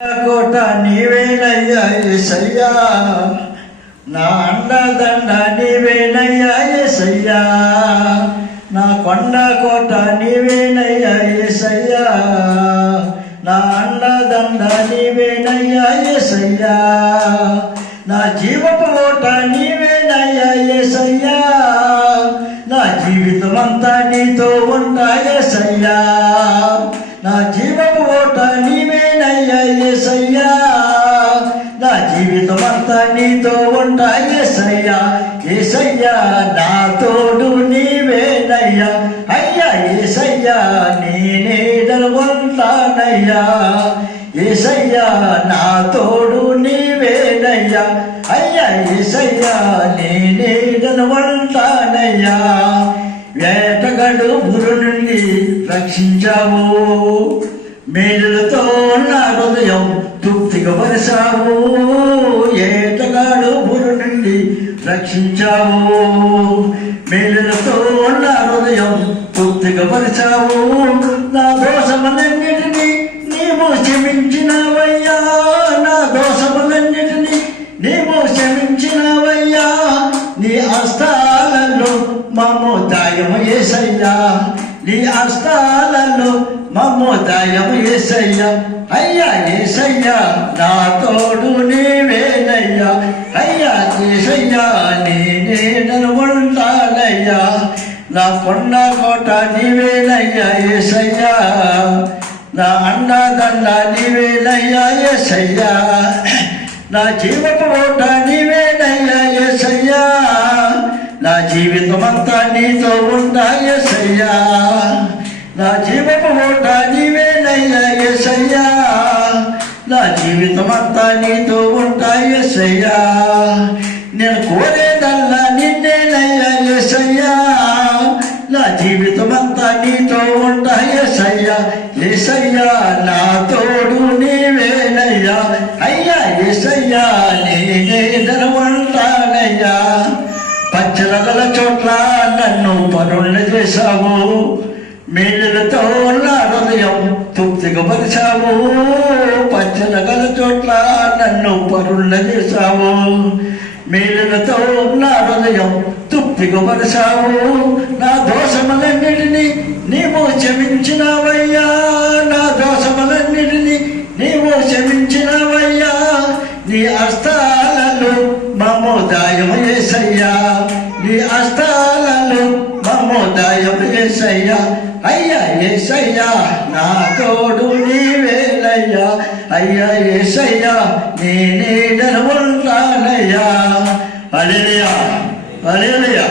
కోట నీవేనయ్యా యేసయ్యా, నా అండదండ నీవేనయ్యా యేసయ్యా, నా కొండ కోట నీవేనయ్యా యేసయ్యా, నా అండదండ నీవేనయ్యా యేసయ్యా, నా జీవపు ఓట నీవేనయ్యా యేసయ్యా, నా జీవితమంతా నీతో ఉంటా యేసయ్యా, నా జీవపు ఓట నీవేనయ్యా యేసయ్యా, నా జీవితమంతా నీతో ఉంటా యేసయ్యా, యేసయ్యా నా తోడు నీవేనయ్యా, అయ్యా యేసయ్యా నీ నీడలు ఉంటానయ్యా, యేసయ్యా నా తోడు నీవేనయ్యా, అయ్యా యేసయ్యా నీ నీడలు ఉంటానయ్యా, వేటగాడు ఊరు నుండి రక్షించావు, మేలులతో నా హృదయం తృప్తిగా పరిచావు, ఏటగాడు ఊరు నుండి రక్షించావు, మేలులతో నా హృదయం తృప్తిగా పరిచావు, నా దోషములన్నిటినీ నీవు క్షమించినవయ్యా, నా దోషములన్నిటినీ నీవు క్షమించినవయ్యా, నీ హస్తాలలో మమ్ము దాయము యేసయ్యా, నీ హస్తాలలో మమ్ము దాయము యేసయ్యా, అయ్యా యేసయ్యా నా తోడు నీవేనయ్యా, అయ్యా యేసయ్యా నీ నీడను ఉంటానయ్యా, నా కొండ కోట నీవేనయ్యా యేసయ్యా, నా అండదండ నీవేనయ్యా యేసయ్యా, నా జీవపు ఓట నీవేనయ్యా యేసయ్యా, నా జీవితమంతా నీతో ఉంటా యేసయ్యా, నా జీవపు ఓట నీవేనయ్యా యేసయ్యా, నా జీవితమంతా నీతో ఉంటా యేసయ్యా, నేను కోరేదల్లా నిన్నేనయ్యా యేసయ్యా, నా జీవితమంతా నీతో ఉంటా యేసయ్యా, యేసయ్యా నా తోడు నీవేనయ్యా, అయ్యా యేసయ్యా నీ నీడను ఉంటానయ్యా, పచ్చలగల చోట్ల నన్ను పరుణ్ణి చేశావు, మేలులతో నా హృదయం తృప్తిగా పరిచావు, పచ్చలగల చోట్ల నన్ను పరుణ్ణి చేశావు, మేలులతో నా హృదయం తృప్తిగా పరిచావు, నా దోషములన్నిటినీ నీవు క్షమించినవయ్యా, నా దోషములన్నిటినీ నీవు క్షమించినవయ్యా, నీ హస్తాలలో మమ్ము దాయము యేసయ్యా, నీ హస్తాలలో మమ్ము దాయము యేసయ్యా, అయ్యా యేసయ్యా నా తోడు నీవేనయ్యా, అయ్యా యేసయ్యా నీ నీడను ఉంటానయ్యా, హల్లెలూయా హల్లెలూయా.